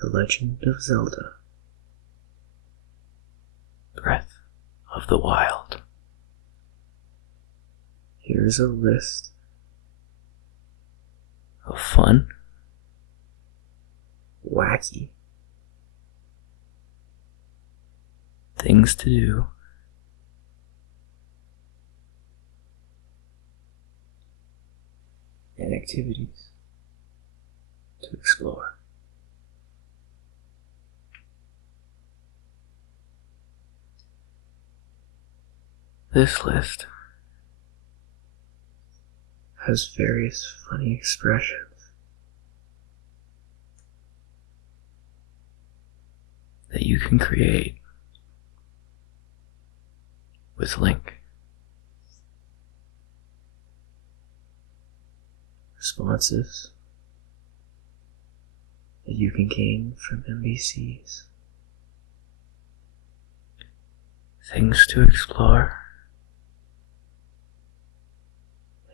The Legend of Zelda. Breath of the Wild. Here's a list Of fun, wacky things to do, and activities to explore. this list Has various funny expressions that you can create with Link. responses that you can gain from NPCs, Things to explore,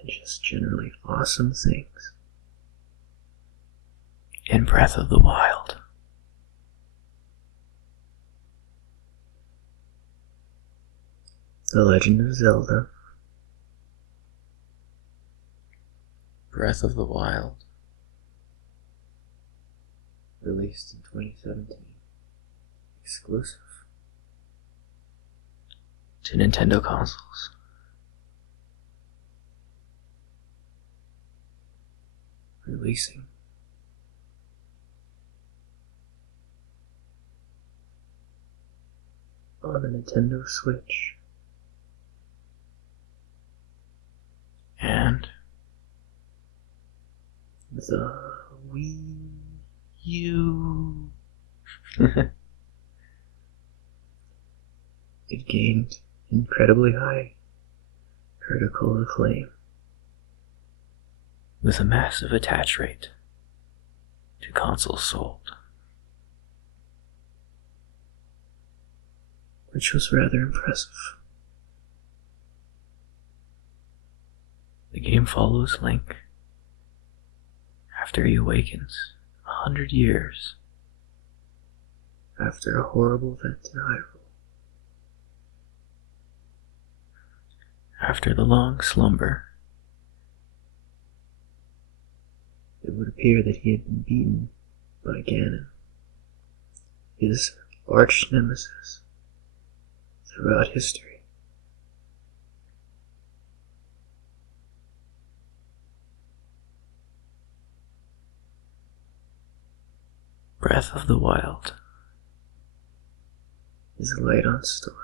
and just generally awesome things. in Breath of the Wild. The Legend of Zelda. Breath of the Wild. Released in 2017. Exclusive. To Nintendo consoles. Releasing on the Nintendo Switch And the WiiU. It gained incredibly high critical acclaim, with a massive attach rate to consoles sold. which was rather impressive. The game follows Link after he awakens 100 years After a horrible event in Hyrule, after the long slumber. it would appear that he had been beaten by Ganon, his arch nemesis throughout history. Breath of the Wild Is a light-on story,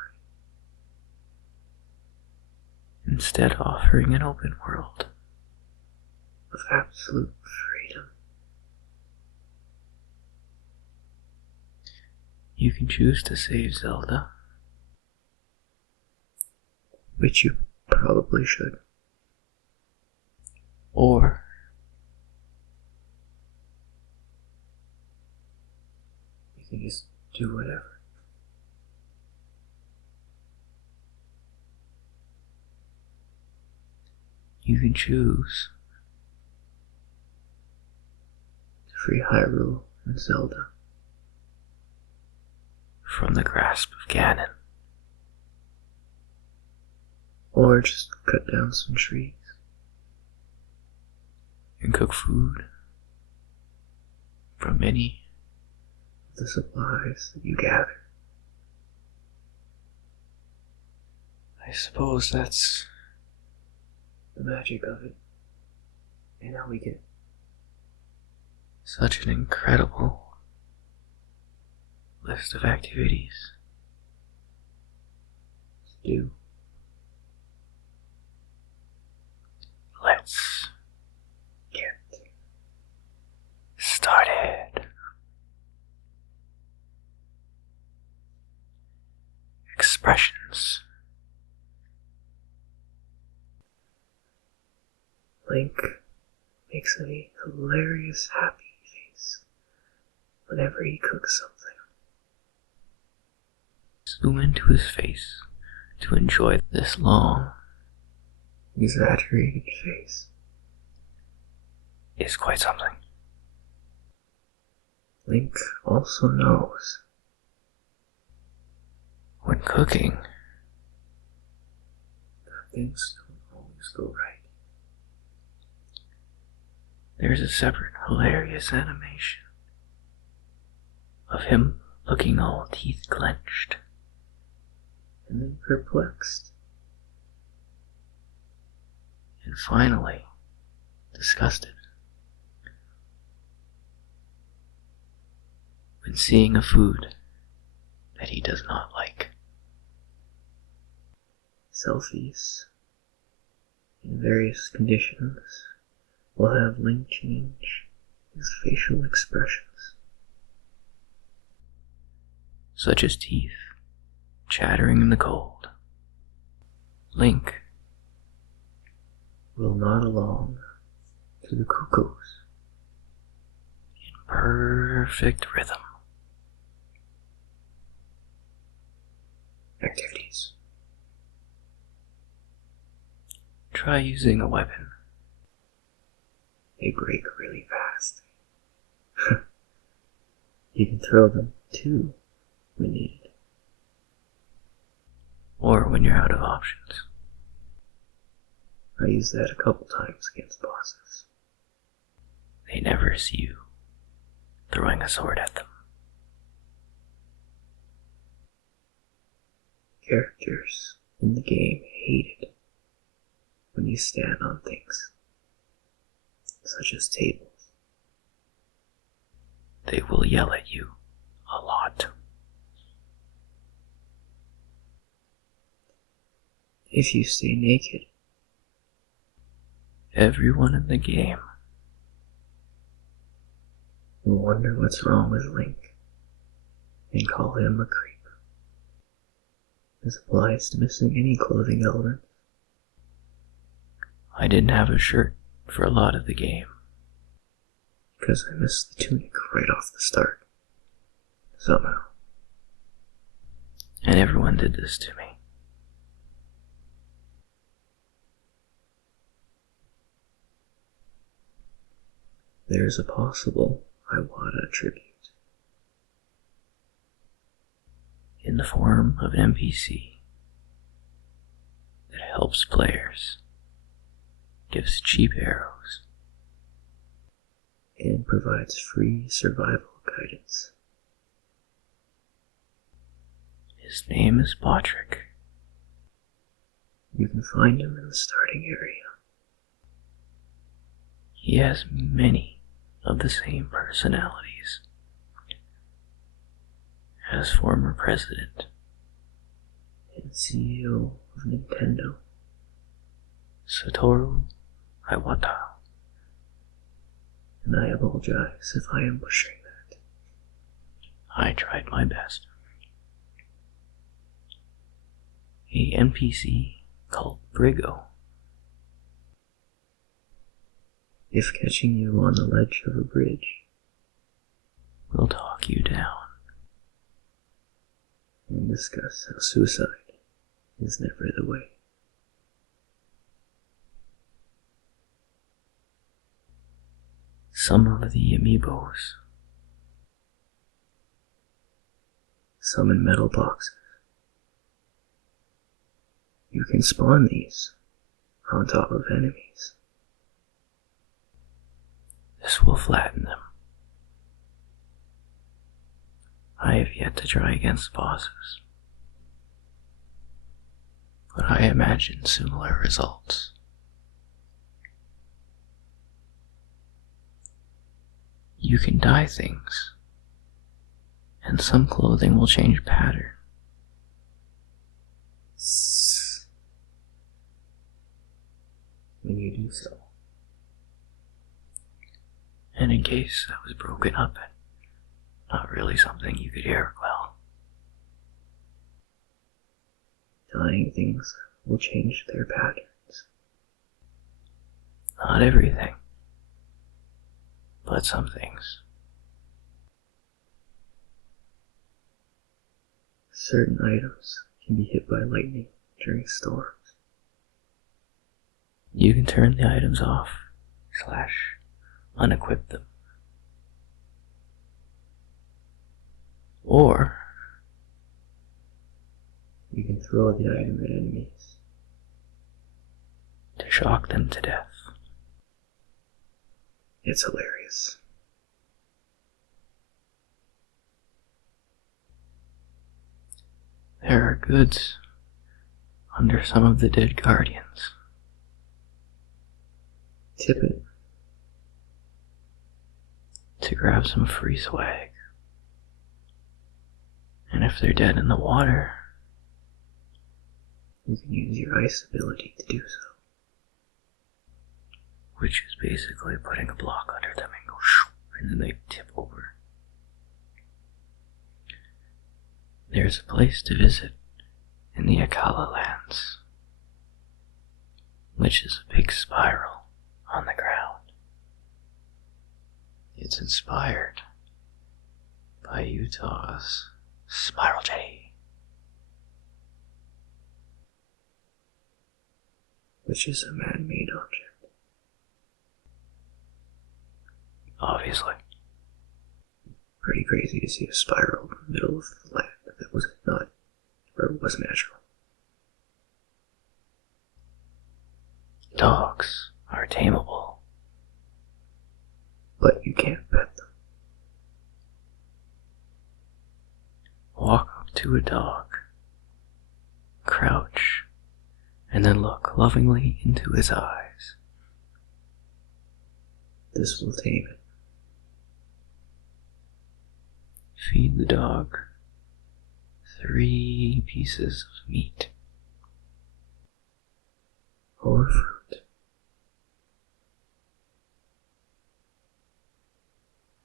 instead offering an open world. of absolute freedom. You can choose to save Zelda, Which you probably should. or You can just do whatever. you can choose To free Hyrule and Zelda. from the grasp of Ganon. Or just cut down some trees. And cook food from any Of the supplies that you gather. I suppose that's The magic of it. And how we get such an incredible list of activities to do. Let's Get started. Expressions. Link makes a hilarious happy face whenever he cooks something. Zoom into his face to enjoy this long Exaggerated face. is quite something. Link also knows When cooking, that things don't always go right. there's a separate hilarious animation of him looking all teeth clenched. And then perplexed. And finally, disgusted. When seeing a food that he does not like. Selfies in various conditions will have Link change his facial expressions. Such as teeth chattering in the cold. Link Will nod along to the cuckoos. in perfect rhythm. Activities. Try using a weapon. They break really fast. You can throw them too when needed. Or when you're out of options. I used that a couple times against bosses. They never see you throwing a sword at them. Characters in the game hate it when you stand on things, such as tables. They will yell at you a lot. If you stay naked, Everyone in the game will wonder what's wrong with Link and call him a creep. This applies to missing any clothing element. I didn't have a shirt for a lot of the game. Because I missed the tunic right off the start. Somehow. And everyone did this to me. There's a possible Iwata tribute. In the form of an NPC that helps players, gives cheap arrows, And provides free survival guidance. His name is Patrick. You can find him in the starting area. He has many of the same personalities as former president And CEO of Nintendo. Satoru Iwata. And I apologize if I am butchering that. I tried my best. A NPC called Brigo. If catching you on the ledge of a bridge, Will talk you down. and discuss how suicide is never the way. Some of the amiibos Summon metal boxes. You can spawn these on top of enemies. This will flatten them. I have yet to try against bosses, but I imagine similar results. You can dye things, and some clothing will change pattern. When you do so, And in case that was broken up and not really something you could hear well, dyeing things will change their patterns. not everything, but some things. Certain items can be hit by lightning during storms. You can turn the items off / unequip them. Or you can throw the item at enemies to shock them to death. It's hilarious. There are goods under some of the dead guardians. Tip it. To grab some free swag. And if they're dead in the water, you can use your ice ability to do so. Which is basically putting a block under them and go shoo, and then they tip over. There's a place to visit in the Akala lands, which is a big spiral on the ground. It's inspired by Utah's Spiral Jetty, which is a man-made object. Obviously. Pretty crazy to see a spiral in the middle of the land that was not, or it was natural. Dogs are tameable, but you can't pet them. Walk up to a dog, crouch, and then look lovingly into his eyes. This will tame it. Feed the dog 3 pieces of meat. Or fruit.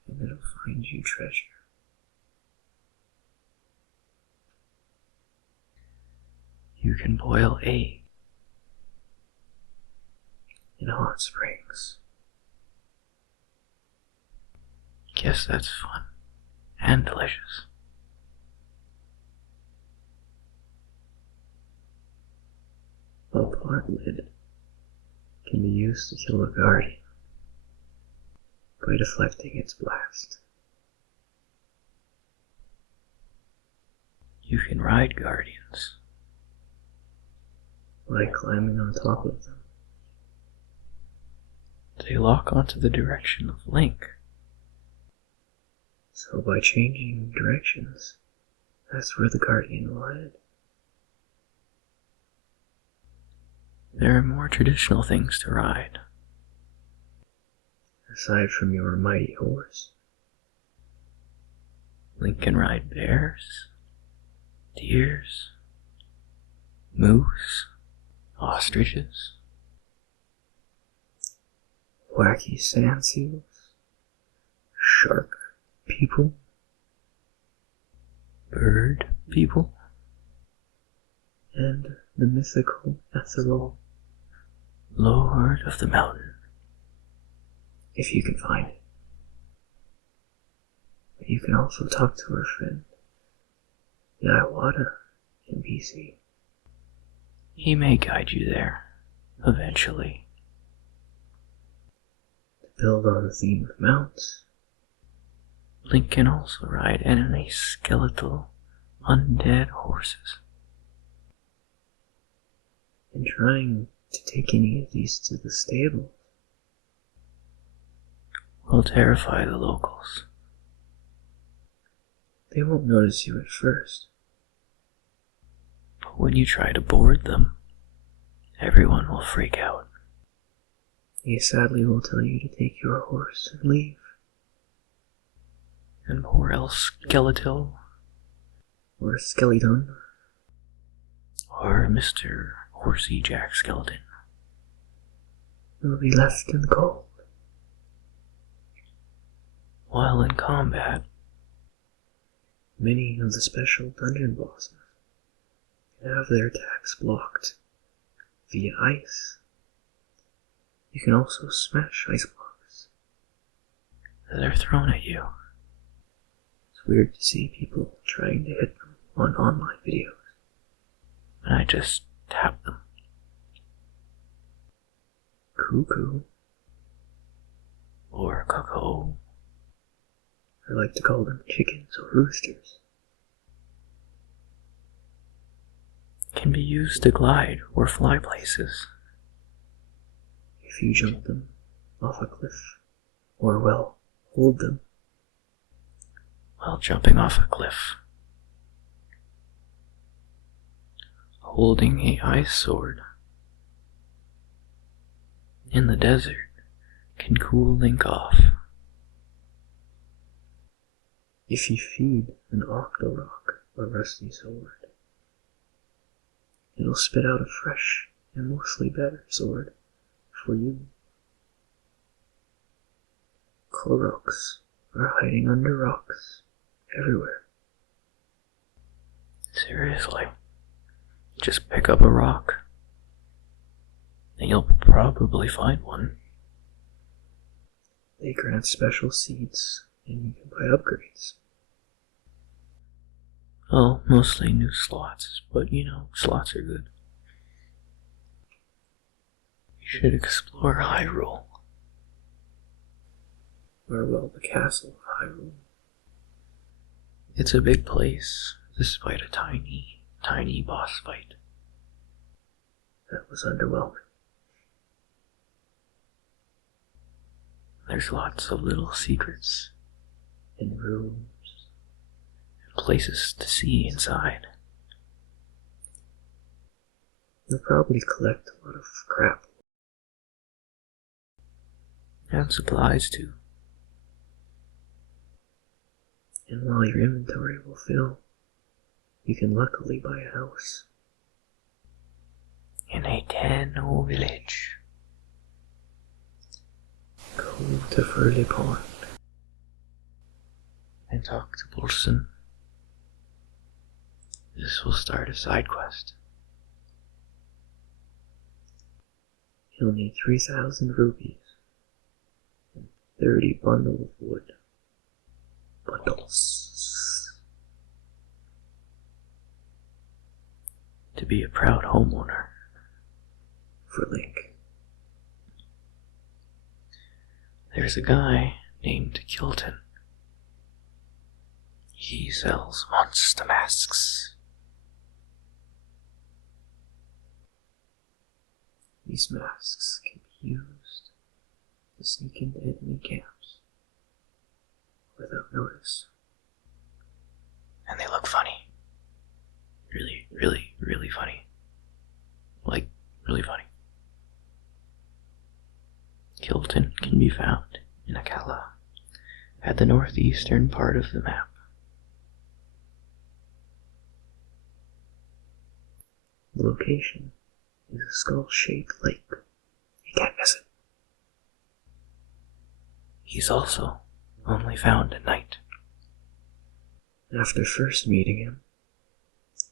And it'll find you treasure. You can boil egg in hot springs. Guess that's fun and delicious. A pot lid can be used to kill a guardian by deflecting its blast. You can ride guardians by climbing on top of them. They lock onto the direction of Link. So by changing directions, that's where the guardian will head. There are more traditional things to ride. Aside from your mighty horse, Link can ride bears, deers, moose, ostriches, wacky sand seals, shark people, bird people, and the mythical ethereal Lord of the Mountain. If you can find it. But you can also talk to our friend, Yawada, in BC. He may guide you there, eventually. To build on the theme of mounts, Link can also ride enemy skeletal, undead horses. in trying to take any of these to the stable Will terrify the locals. They won't notice you at first. But when you try to board them, everyone will freak out. They sadly will tell you to take your horse and leave. And poor El Skeletal, Or Skeleton, or Mr. Horsey Jack Skeleton, will be left in the cold. while in combat, Many of the special dungeon bosses can have their attacks blocked via ice. You can also smash ice blocks. they're thrown at you. It's weird to see people trying to hit them on online videos. And I just tap them. Cuckoo. Or cuckoo. I like to call them chickens or roosters. can be used to glide or fly places. If you jump them off a cliff, or well, hold them. While jumping off a cliff. Holding a ice sword in the desert can cool Link off. If you feed an Octorok a rusty sword, it'll spit out a fresh and mostly better sword for you. Koroks are hiding under rocks everywhere. Seriously, just pick up a rock and you'll probably find one. They grant special seeds, and you can buy upgrades. Oh, mostly new slots, but slots are good. You should explore Hyrule. Or well, the castle of Hyrule. It's a big place, despite a tiny boss fight. That was underwhelming. There's lots of little secrets And rooms. and places to see inside. You'll probably collect a lot of crap. And supplies too. And while your inventory will fill, you can luckily buy a house. In a Tenno village. Go to Hyrule Pond. And talk to Bolson. This will start a side quest. You'll need 3,000 rubies and 30 bundles of wood. Bundles. To be a proud homeowner. For Link. There's a guy named Kilton. He sells monster masks. These masks can be used to sneak into enemy camps without notice. And they look funny. Really funny. Like, really funny. Kilton can be found in Akala, at the northeastern part of the map. The location is a skull-shaped lake. You can't miss it. He's also only found at night. After first meeting him,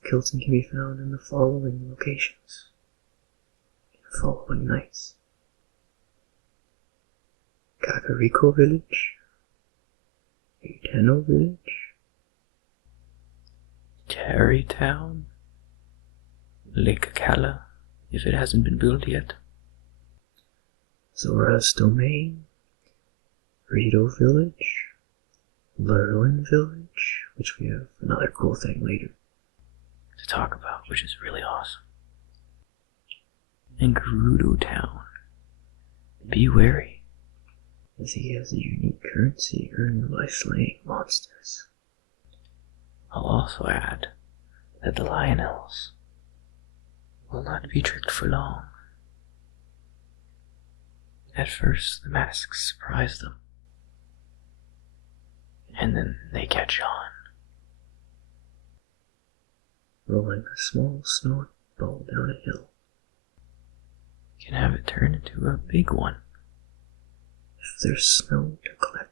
Kilton can be found in the following locations, in the following nights: Kakariko Village, Tenno Village, Terrytown, Lake Akala, if it hasn't been built yet, Zora's Domain, Rito Village, Lurlin Village, which we have another cool thing later to talk about, which is really awesome, and Gerudo Town. Be wary, as he has a unique currency earned by slaying monsters. I'll also add that the Lionels will not be tricked for long. At first, the masks surprise them, and then they catch on. Rolling a small snowball down a hill Can have it turn into a big one. if there's snow to collect.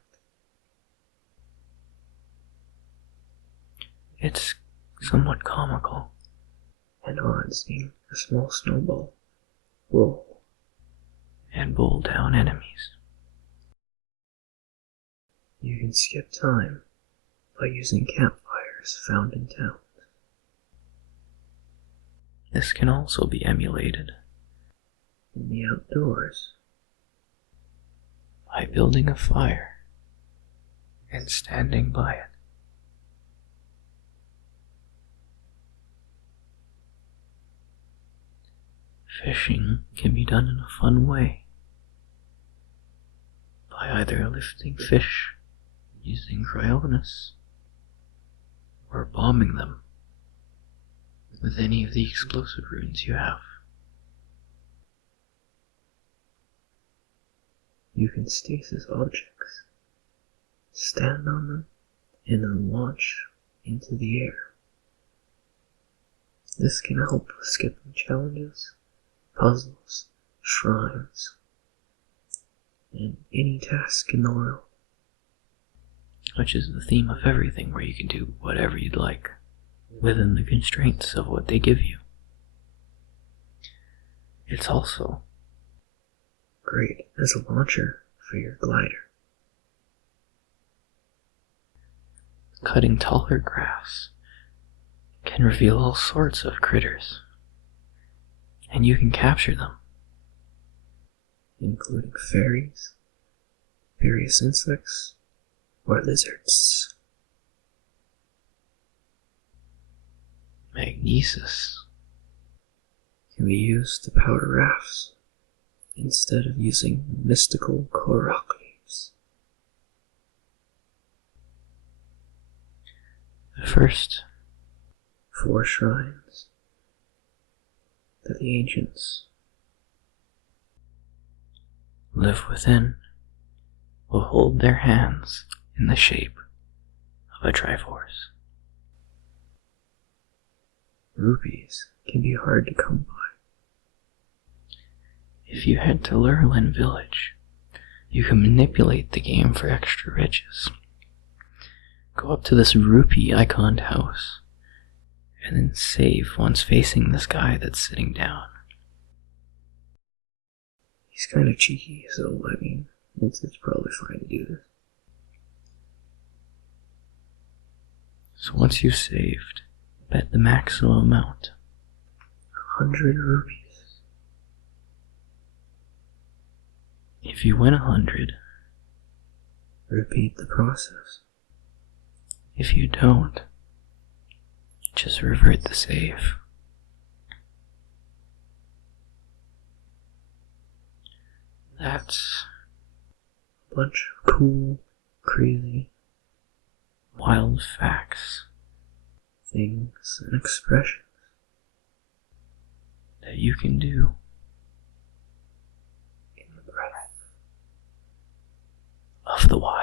It's somewhat comical. And on seeing a small snowball roll. And bowl down enemies. You can skip time by using campfires found in towns. This can also be emulated In the outdoors, by building a fire and standing by it. Fishing can be done in a fun way by either lifting fish using cryonis or bombing them with any of the explosive runes you have. You can stasis objects, stand on them, and then launch into the air. This can help skipping challenges, puzzles, shrines, and any task in the world. Which is the theme of everything, where you can do whatever you'd like within the constraints of what they give you. It's also great as a launcher for your glider. Cutting taller grass can reveal all sorts of critters, and you can capture them, including fairies, various insects, or lizards. Magnesis can be used to power rafts instead of using mystical korok leaves. The first 4 shrines that the ancients live within will hold their hands in the shape of a Triforce. Rupees can be hard to come by. If you head to Lurelin Village, you can manipulate the game for extra riches. Go up to this rupee iconed house, and then save once facing this guy that's sitting down. He's kind of cheeky, so I mean, it's probably fine to do this. So once you've saved, bet the maximum amount. 100 rupees. If you win 100, repeat the process. If you don't, just revert the save. That's a bunch of cool, crazy, wild facts, things, and expressions that you can do in the breath of the wild.